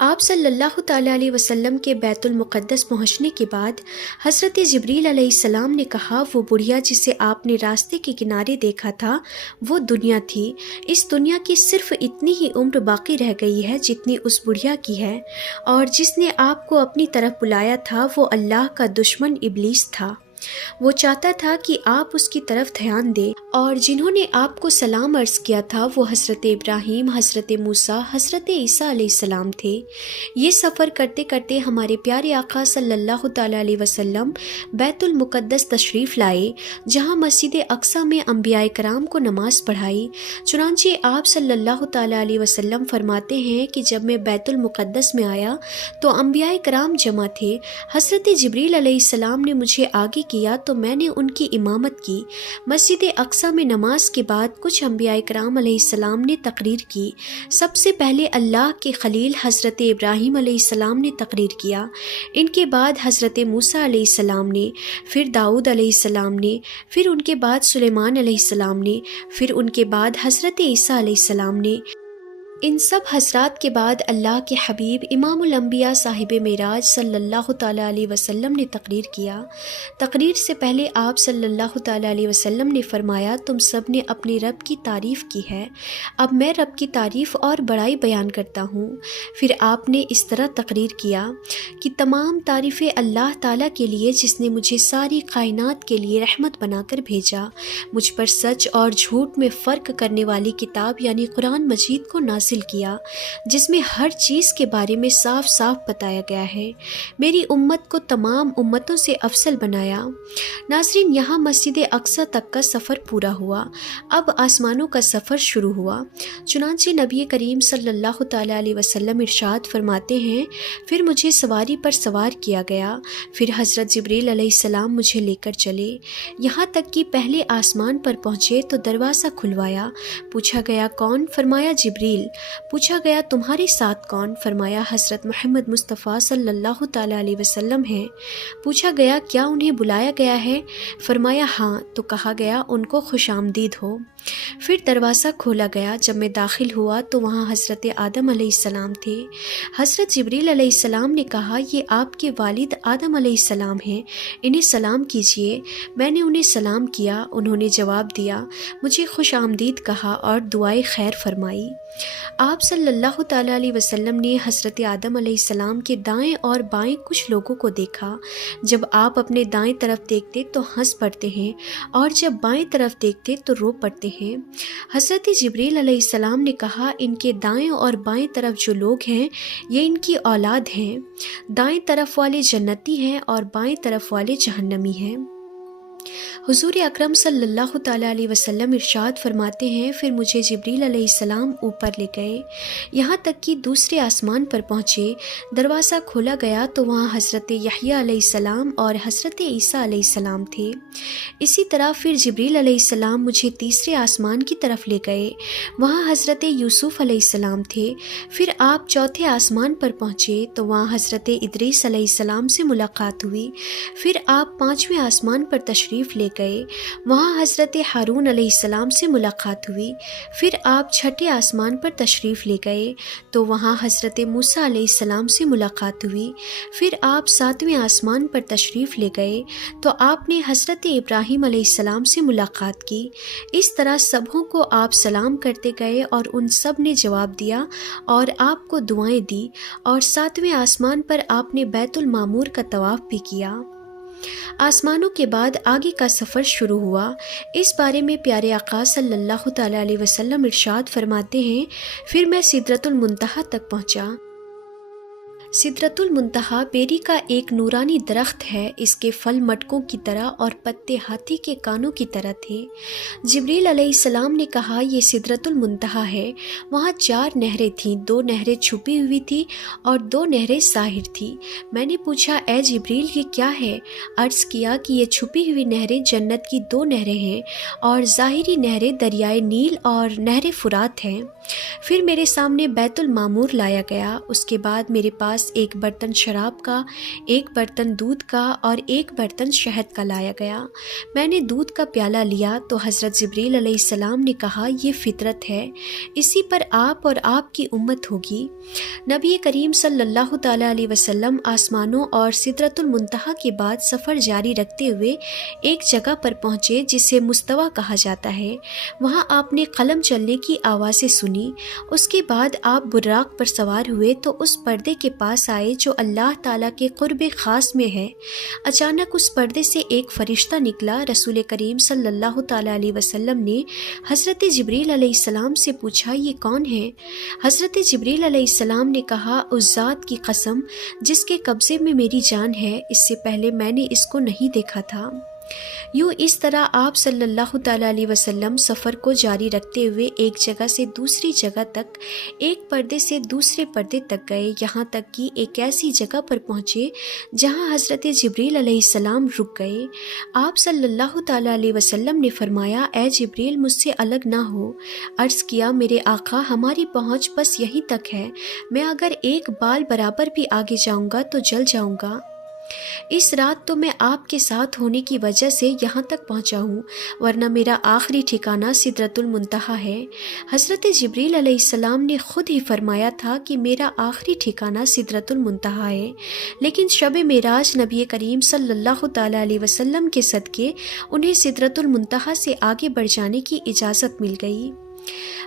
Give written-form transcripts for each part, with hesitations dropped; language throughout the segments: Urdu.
آپ صلی اللہ تعالیٰ علیہ وسلم کے بیت المقدس پہنچنے کے بعد حضرت جبریل علیہ السلام نے کہا، وہ بڑھیا جسے آپ نے راستے کے کنارے دیکھا تھا وہ دنیا تھی۔ اس دنیا کی صرف اتنی ہی عمر باقی رہ گئی ہے جتنی اس بڑھیا کی ہے، اور جس نے آپ کو اپنی طرف بلایا تھا وہ اللہ کا دشمن ابلیس تھا۔ وہ چاہتا تھا کہ آپ اس کی طرف دھیان دیں، اور جنہوں نے آپ کو سلام عرض کیا تھا وہ حضرت ابراہیم، حضرت موسیٰ، حضرت عیسیٰ علیہ السلام تھے۔ یہ سفر کرتے کرتے ہمارے پیارے آقا صلی اللہ تعالیٰ علیہ وسلم بیت المقدس تشریف لائے، جہاں مسجد اقصیٰ میں انبیاء کرام کو نماز پڑھائی۔ چنانچہ آپ صلی اللہ تعالیٰ علیہ وسلم فرماتے ہیں کہ جب میں بیت المقدس میں آیا تو انبیاء کرام جمع تھے۔ حضرت جبریل علیہ السلام نے مجھے آگے کیا تو میں نے ان کی امامت کی۔ مسجد اقصیٰ میں نماز کے بعد کچھ انبیاء کرام علیہ السلام نے تقریر کی۔ سب سے پہلے اللہ کے خلیل حضرت ابراہیم علیہ السلام نے تقریر کیا، ان کے بعد حضرت موسیٰ علیہ السلام نے، پھر داؤد علیہ السلام نے، پھر ان کے بعد سلیمان علیہ السلام نے، پھر ان کے بعد حضرت عیسیٰ علیہ السلام نے۔ ان سب حضرات کے بعد اللہ کے حبیب امام الانبیاء صاحب معراج صلی اللہ تعالیٰ علیہ وسلم نے تقریر کیا۔ تقریر سے پہلے آپ صلی اللہ تعالیٰ علیہ وسلم نے فرمایا، تم سب نے اپنے رب کی تعریف کی ہے، اب میں رب کی تعریف اور بڑائی بیان کرتا ہوں۔ پھر آپ نے اس طرح تقریر کیا کہ تمام تعریفیں اللہ تعالیٰ کے لیے جس نے مجھے ساری کائنات کے لیے رحمت بنا کر بھیجا، مجھ پر سچ اور جھوٹ میں فرق کرنے والی کتاب یعنی قرآن مجید کو نازل کیا، جس میں ہر چیز کے بارے میں صاف صاف بتایا گیا ہے، میری امت کو تمام امتوں سے افضل بنایا۔ ناظرین، یہاں مسجد اقصیٰ تک کا سفر پورا ہوا، اب آسمانوں کا سفر شروع ہوا۔ چنانچہ نبی کریم صلی اللہ تعالیٰ علیہ وسلم ارشاد فرماتے ہیں، پھر مجھے سواری پر سوار کیا گیا، پھر حضرت جبریل علیہ السلام مجھے لے کر چلے، یہاں تک کہ پہلے آسمان پر پہنچے تو دروازہ کھلوایا۔ پوچھا گیا کون؟ فرمایا جبریل۔ پوچھا گیا تمہارے ساتھ کون؟ فرمایا حضرت محمد مصطفیٰ صلی اللہ تعالیٰ علیہ وسلم ہے۔ پوچھا گیا کیا انہیں بلایا گیا ہے؟ فرمایا ہاں، تو کہا گیا ان کو خوش آمدید ہو۔ پھر دروازہ کھولا گیا، جب میں داخل ہوا تو وہاں حضرت آدم علیہ السلام تھے۔ حضرت جبریل علیہ السلام نے کہا، یہ آپ کے والد آدم علیہ السلام ہیں، انہیں سلام کیجیے۔ میں نے انہیں سلام کیا، انہوں نے جواب دیا، مجھے خوش آمدید کہا اور دعائے خیر فرمائی۔ آپ صلی اللہ تعالیٰ علیہ وسلم نے حضرت آدم علیہ السلام کے دائیں اور بائیں کچھ لوگوں کو دیکھا۔ جب آپ اپنے دائیں طرف دیکھتے تو ہنس پڑتے ہیں، اور جب بائیں طرف دیکھتے تو رو پڑتے ہیں۔ حضرت جبریل علیہ السلام نے کہا، ان کے دائیں اور بائیں طرف جو لوگ ہیں یہ ان کی اولاد ہیں، دائیں طرف والے جنتی ہیں اور بائیں طرف والے جہنمی ہیں۔ حضور اکرم صلی اللہ تعالیٰ علیہ وسلم ارشاد فرماتے ہیں، پھر مجھے جبریل علیہ السلام اوپر لے گئے، یہاں تک کہ دوسرے آسمان پر پہنچے۔ دروازہ کھولا گیا تو وہاں حضرت یحییٰ علیہ السلام اور حضرت عیسیٰ علیہ السلام تھے۔ اسی طرح پھر جبریل علیہ السلام مجھے تیسرے آسمان کی طرف لے گئے، وہاں حضرت یوسف علیہ السلام تھے۔ پھر آپ چوتھے آسمان پر پہنچے تو وہاں حضرت ادریس علیہ السلام سے ملاقات ہوئی۔ پھر آپ پانچویں آسمان پر تشریف لے گئے، وہاں حضرت ہارون علیہ السلام سے ملاقات ہوئی۔ پھر آپ چھٹے آسمان پر تشریف لے گئے تو وہاں حضرت موسیٰ علیہ السلام سے ملاقات ہوئی۔ پھر آپ ساتویں آسمان پر تشریف لے گئے تو آپ نے حضرت ابراہیم علیہ السلام سے ملاقات کی۔ اس طرح سبھوں کو آپ سلام کرتے گئے اور ان سب نے جواب دیا اور آپ کو دعائیں دی، اور ساتویں آسمان پر آپ نے بیت المعمور کا طواف بھی کیا۔ آسمانوں کے بعد آگے کا سفر شروع ہوا۔ اس بارے میں پیارے آقا صلی اللہ تعالیٰ علیہ وسلم ارشاد فرماتے ہیں، پھر میں سدرۃ المنتہا تک پہنچا۔ سدرۃ المنتہا بیری کا ایک نورانی درخت ہے، اس کے پھل مٹکوں کی طرح اور پتے ہاتھی کے کانوں کی طرح تھے۔ جبریل علیہ السلام نے کہا، یہ سدرۃ المنتہا ہے۔ وہاں 4 نہریں تھیں، 2 نہریں چھپی ہوئی تھیں اور 2 نہریں ظاہر تھیں۔ میں نے پوچھا، اے جبریل یہ کیا ہے؟ عرض کیا کہ یہ چھپی ہوئی نہریں جنت کی 2 نہریں ہیں اور ظاہری نہریں دریائے نیل اور نہر فرات ہیں۔ پھر میرے سامنے بیت المعمور لایا گیا، اس کے بعد میرے پاس پاس ایک برتن شراب کا، ایک برتن دودھ کا اور ایک برتن شہد کا لایا گیا۔ میں نے دودھ کا پیالہ لیا تو حضرت جبریل علیہ السلام نے کہا یہ فطرت ہے، اسی پر آپ اور آپ کی امت ہوگی۔ نبی کریم صلی اللہ تعالیٰ علیہ وسلم آسمانوں اور سدرۃ المنتہا کے بعد سفر جاری رکھتے ہوئے ایک جگہ پر پہنچے جسے مستویٰ کہا جاتا ہے۔ وہاں آپ نے قلم چلنے کی آوازیں سنی۔ اس کے بعد آپ براق پر سوار ہوئے تو اس پردے کے پاس آئے جو اللہ تعالیٰ کے قرب خاص میں ہے۔ اچانک اس پردے سے ایک فرشتہ نکلا۔ رسول کریم صلی اللہ تعالیٰ علیہ وسلم نے حضرت جبریل علیہ السلام سے پوچھا یہ کون ہے؟ حضرت جبریل علیہ السلام نے کہا اس ذات کی قسم جس کے قبضے میں میری جان ہے، اس سے پہلے میں نے اس کو نہیں دیکھا تھا۔ یوں اس طرح آپ صلی اللہ تعالیٰ علیہ وسلم سفر کو جاری رکھتے ہوئے ایک جگہ سے دوسری جگہ تک، ایک پردے سے دوسرے پردے تک گئے، یہاں تک کہ ایک ایسی جگہ پر پہنچے جہاں حضرت جبریل علیہ السلام رک گئے۔ آپ صلی اللہ تعالیٰ علیہ وسلم نے فرمایا اے جبریل مجھ سے الگ نہ ہو۔ عرض کیا میرے آقا ہماری پہنچ بس یہیں تک ہے، میں اگر ایک بال برابر بھی آگے جاؤں گا تو جل جاؤں گا۔ اس رات تو میں آپ کے ساتھ ہونے کی وجہ سے یہاں تک پہنچا ہوں، ورنہ میرا آخری ٹھکانہ سدرۃ المنتہا ہے۔ حضرت جبریل علیہ السلام نے خود ہی فرمایا تھا کہ میرا آخری ٹھکانہ سدرۃ المنتہا ہے، لیکن شب معراج نبی کریم صلی اللہ تعالیٰ علیہ وسلم کے صدقے انہیں سدرۃ المنتہا سے آگے بڑھ جانے کی اجازت مل گئی۔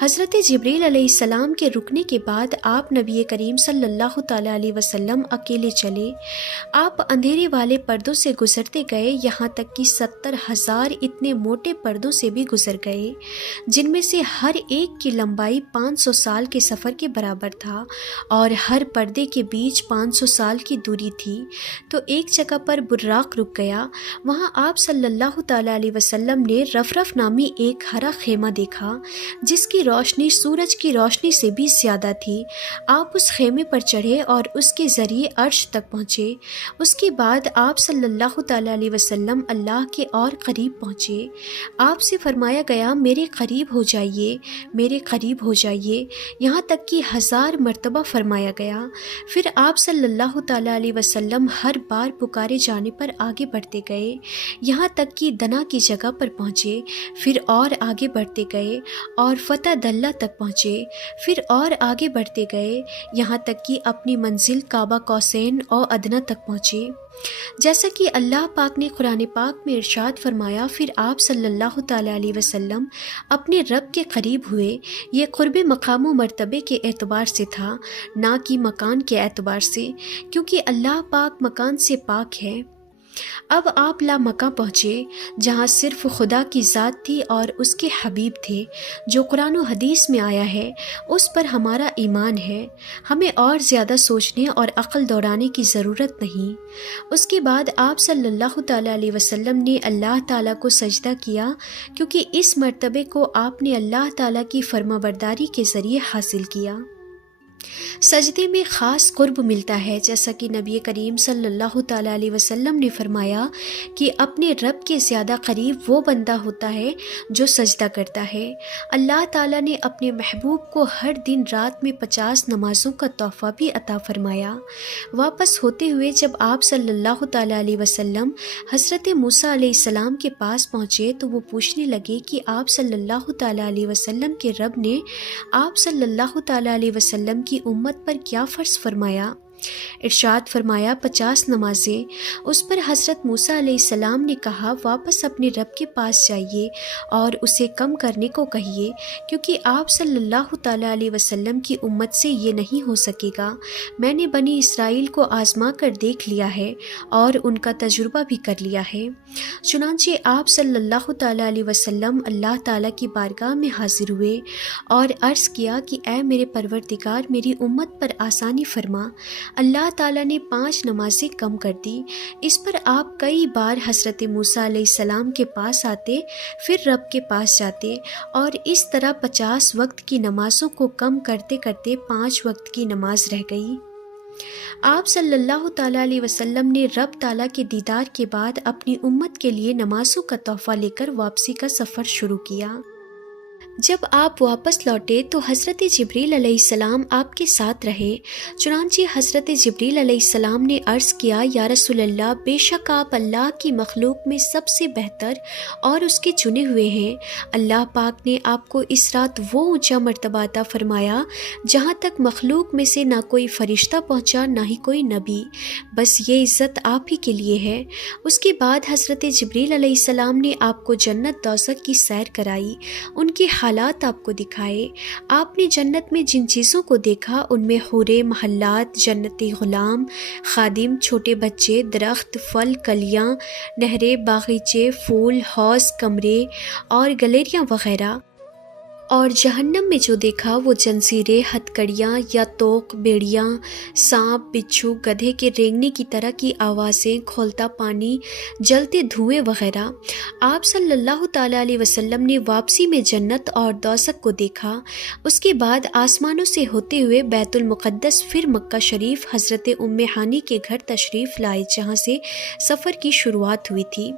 حضرت جبریل علیہ السلام کے رکنے کے بعد آپ نبی کریم صلی اللہ تعالیٰ علیہ وسلم اکیلے چلے۔ آپ اندھیرے والے پردوں سے گزرتے گئے، یہاں تک کہ 70,000 اتنے موٹے پردوں سے بھی گزر گئے، جن میں سے ہر ایک کی لمبائی 500 سال کے سفر کے برابر تھا اور ہر پردے کے بیچ 500 سال کی دوری تھی۔ تو ایک جگہ پر براق رک گیا، وہاں آپ صلی اللہ تعالیٰ علیہ وسلم نے رفرف نامی ایک ہرا خیمہ دیکھا جس کی روشنی سورج کی روشنی سے بھی زیادہ تھی۔ آپ اس خیمے پر چڑھے اور اس کے ذریعے عرش تک پہنچے۔ اس کے بعد آپ صلی اللہ تعالیٰ علیہ وسلم اللہ کے اور قریب پہنچے۔ آپ سے فرمایا گیا میرے قریب ہو جائیے، میرے قریب ہو جائیے، یہاں تک کہ 1000 مرتبہ فرمایا گیا۔ پھر آپ صلی اللہ تعالیٰ علیہ وسلم ہر بار پکارے جانے پر آگے بڑھتے گئے، یہاں تک کہ دنا کی جگہ پر پہنچے، پھر اور آگے بڑھتے گئے اور فتح دلہ تک پہنچے، پھر اور آگے بڑھتے گئے، یہاں تک کہ اپنی منزل کعبہ قوسین اور ادنیٰ تک پہنچے۔ جیسا کہ اللہ پاک نے قرآن پاک میں ارشاد فرمایا پھر آپ صلی اللہ تعالیٰ علیہ وسلم اپنے رب کے قریب ہوئے۔ یہ قرب مقام و مرتبے کے اعتبار سے تھا، نہ کہ مکان کے اعتبار سے، کیونکہ اللہ پاک مکان سے پاک ہے۔ اب آپ لامکاں پہنچے جہاں صرف خدا کی ذات تھی اور اس کے حبیب تھے۔ جو قرآن و حدیث میں آیا ہے اس پر ہمارا ایمان ہے، ہمیں اور زیادہ سوچنے اور عقل دوڑانے کی ضرورت نہیں۔ اس کے بعد آپ صلی اللہ تعالیٰ علیہ وسلم نے اللہ تعالیٰ کو سجدہ کیا، کیونکہ اس مرتبے کو آپ نے اللہ تعالیٰ کی فرمانبرداری کے ذریعے حاصل کیا۔ سجدے میں خاص قرب ملتا ہے، جیسا کہ نبی کریم صلی اللہ تعالیٰ علیہ وسلم نے فرمایا کہ اپنے رب کے زیادہ قریب وہ بندہ ہوتا ہے جو سجدہ کرتا ہے۔ اللہ تعالیٰ نے اپنے محبوب کو ہر دن رات میں 50 نمازوں کا تحفہ بھی عطا فرمایا۔ واپس ہوتے ہوئے جب آپ صلی اللہ تعالیٰ علیہ وسلم حضرت موسیٰ علیہ السلام کے پاس پہنچے تو وہ پوچھنے لگے کہ آپ صلی اللہ تعالیٰ علیہ وسلم کے رب نے آپ صلی اللہ تعالیٰ علیہ وسلم کی امت پر کیا فرض فرمایا؟ ارشاد فرمایا 50 نمازیں۔ اس پر حضرت موسیٰ علیہ السلام نے کہا واپس اپنے رب کے پاس جائیے اور اسے کم کرنے کو کہیے، کیونکہ آپ صلی اللہ تعالیٰ علیہ وسلم کی امت سے یہ نہیں ہو سکے گا۔ میں نے بنی اسرائیل کو آزما کر دیکھ لیا ہے اور ان کا تجربہ بھی کر لیا ہے۔ چنانچہ آپ صلی اللہ تعالیٰ علیہ وسلم اللہ تعالیٰ کی بارگاہ میں حاضر ہوئے اور عرض کیا کہ اے میرے پروردگار میری امت پر آسانی فرما۔ اللہ تعالیٰ نے 5 نمازیں کم کر دی۔ اس پر آپ کئی بار حضرت موسیٰ علیہ السلام کے پاس آتے، پھر رب کے پاس جاتے اور اس طرح 50 وقت کی نمازوں کو کم کرتے کرتے 5 وقت کی نماز رہ گئی۔ آپ صلی اللہ تعالیٰ علیہ وسلم نے رب تعالیٰ کے دیدار کے بعد اپنی امت کے لیے نمازوں کا تحفہ لے کر واپسی کا سفر شروع کیا۔ جب آپ واپس لوٹے تو حضرت جبریل علیہ السلام آپ کے ساتھ رہے۔ چنانچہ حضرت جبریل علیہ السلام نے عرض کیا، یا رسول اللہ، بے شک آپ اللہ کی مخلوق میں سب سے بہتر اور اس کے چنے ہوئے ہیں۔ اللہ پاک نے آپ کو اس رات وہ اونچا مرتبہ عطا فرمایا جہاں تک مخلوق میں سے نہ کوئی فرشتہ پہنچا نہ ہی کوئی نبی، بس یہ عزت آپ ہی کے لیے ہے۔ اس کے بعد حضرت جبریل علیہ السلام نے آپ کو جنت دوزخ کی سیر کرائی، ان کے حالات آپ کو دکھائے۔ آپ نے جنت میں جن چیزوں کو دیکھا ان میں حوریں، محلات، جنتی غلام، خادم، چھوٹے بچے، درخت، پھل، کلیاں، نہریں، باغیچے، پھول، حوض، کمرے اور گلیریاں وغیرہ، اور جہنم میں جو دیکھا وہ جنزیریں، ہتکڑیاں یا توق، بیڑیاں، سانپ، بچھو، گدھے کے رینگنے کی طرح کی آوازیں، کھولتا پانی، جلتے دھوئیں وغیرہ۔ آپ صلی اللہ تعالیٰ علیہ وسلم نے واپسی میں جنت اور دوزخ کو دیکھا۔ اس کے بعد آسمانوں سے ہوتے ہوئے بیت المقدس، پھر مکہ شریف، حضرت ام ہانی کے گھر تشریف لائے جہاں سے سفر کی شروعات ہوئی تھی۔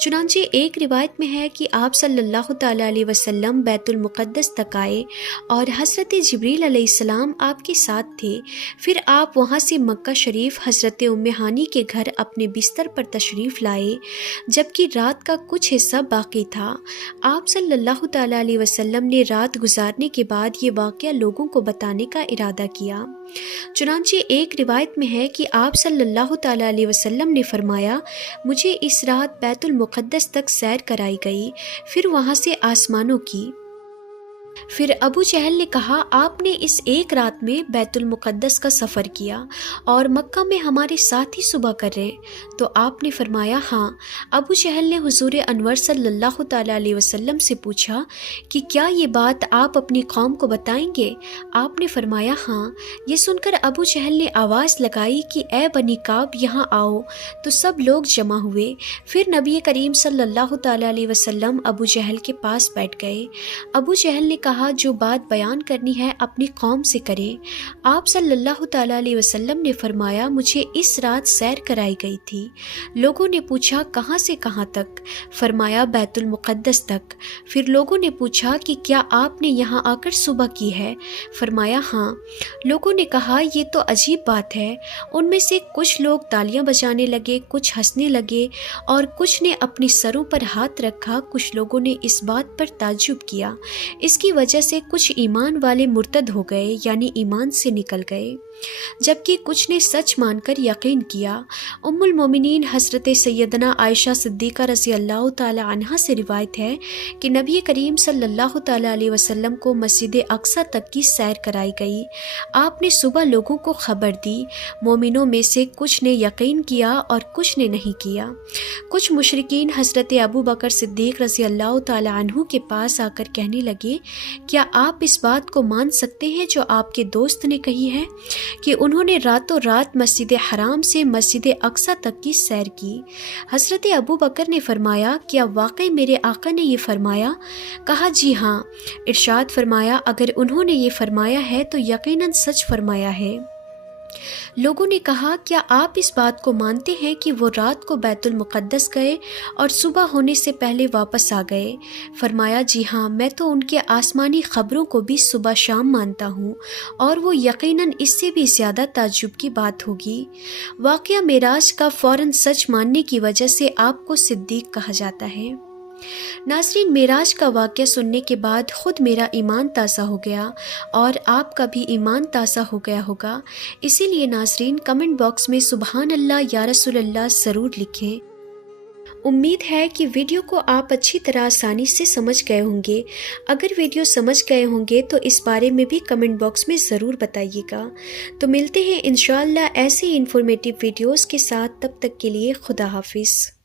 چنانچہ ایک روایت میں ہے کہ آپ صلی اللہ تعالیٰ علیہ وسلم بیت المقدس تک آئے اور حضرت جبریل علیہ السلام آپ کے ساتھ تھے۔ پھر آپ وہاں سے مکہ شریف حضرت ام ہانی کے گھر اپنے بستر پر تشریف لائے جبکہ رات کا کچھ حصہ باقی تھا۔ آپ صلی اللہ تعالیٰ علیہ وسلم نے رات گزارنے کے بعد یہ واقعہ لوگوں کو بتانے کا ارادہ کیا۔ چنانچہ ایک روایت میں ہے کہ آپ صلی اللہ تعالیٰ علیہ وسلم نے فرمایا، مجھے اس رات بیت المقدس تک سیر کرائی گئی، پھر وہاں سے آسمانوں کی۔ پھر ابو جہل نے کہا، آپ نے اس ایک رات میں بیت المقدس کا سفر کیا اور مکہ میں ہمارے ساتھ ہی صبح کر رہے، تو آپ نے فرمایا ہاں۔ ابو جہل نے حضور انور صلی اللہ تعالیٰ علیہ وسلم سے پوچھا کہ کیا یہ بات آپ اپنی قوم کو بتائیں گے؟ آپ نے فرمایا ہاں۔ یہ سن کر ابو جہل نے آواز لگائی کہ اے بنی کعب، یہاں آؤ، تو سب لوگ جمع ہوئے۔ پھر نبی کریم صلی اللہ تعالیٰ علیہ وسلم ابو جہل کے پاس بیٹھ گئے۔ ابو جہل نے کہا، جو بات بیان کرنی ہے اپنی قوم سے کرے۔ آپ صلی اللہ تعالیٰ علیہ وسلم نے فرمایا، مجھے اس رات سیر کرائی گئی تھی۔ لوگوں نے پوچھا، کہاں سے کہاں تک؟ فرمایا، بیت المقدس تک۔ پھر لوگوں نے پوچھا کہ کیا آپ نے یہاں آ کر صبح کی ہے؟ فرمایا ہاں۔ لوگوں نے کہا، یہ تو عجیب بات ہے۔ ان میں سے کچھ لوگ تالیاں بجانے لگے، کچھ ہنسنے لگے اور کچھ نے اپنی سروں پر ہاتھ رکھا۔ کچھ لوگوں نے اس بات پر تعجب کیا۔ اس کی وجہ سے کچھ ایمان والے مرتد ہو گئے، یعنی ایمان سے نکل گئے، جبکہ کچھ نے سچ مان کر یقین کیا۔ ام المومنین حضرت سیدنا عائشہ صدیقہ رضی اللہ تعالی عنہا سے روایت ہے کہ نبی کریم صلی اللہ تعالی علیہ وسلم کو مسجد اقصی تک کی سیر کرائی گئی۔ آپ نے صبح لوگوں کو خبر دی۔ مومنوں میں سے کچھ نے یقین کیا اور کچھ نے نہیں کیا۔ کچھ مشرکین حضرت ابو بکر صدیق رضی اللہ تعالی عنہ کے پاس آ کر کہنے لگے، کیا آپ اس بات کو مان سکتے ہیں جو آپ کے دوست نے کہی ہے کہ انہوں نے راتوں رات مسجد حرام سے مسجد اقصی تک کی سیر کی؟ حضرت ابو بکر نے فرمایا، کیا واقعی میرے آقا نے یہ فرمایا؟ کہا، جی ہاں۔ ارشاد فرمایا، اگر انہوں نے یہ فرمایا ہے تو یقیناً سچ فرمایا ہے۔ لوگوں نے کہا، کیا آپ اس بات کو مانتے ہیں کہ وہ رات کو بیت المقدس گئے اور صبح ہونے سے پہلے واپس آ گئے؟ فرمایا، جی ہاں، میں تو ان کے آسمانی خبروں کو بھی صبح شام مانتا ہوں، اور وہ یقیناً اس سے بھی زیادہ تعجب کی بات ہوگی۔ واقعہ معراج کا فوراً سچ ماننے کی وجہ سے آپ کو صدیق کہا جاتا ہے۔ ناظرین، معراج کا واقعہ سننے کے بعد خود میرا ایمان تازہ ہو گیا اور آپ کا بھی ایمان تازہ ہو گیا ہوگا۔ اسی لیے ناظرین، کمنٹ باکس میں سبحان اللہ یا رسول اللہ ضرور لکھیں۔ امید ہے کہ ویڈیو کو آپ اچھی طرح آسانی سے سمجھ گئے ہوں گے۔ اگر ویڈیو سمجھ گئے ہوں گے تو اس بارے میں بھی کمنٹ باکس میں ضرور بتائیے گا۔ تو ملتے ہیں انشاءاللہ ایسے انفارمیٹیو ویڈیوز کے ساتھ، تب تک کے لیے خدا حافظ۔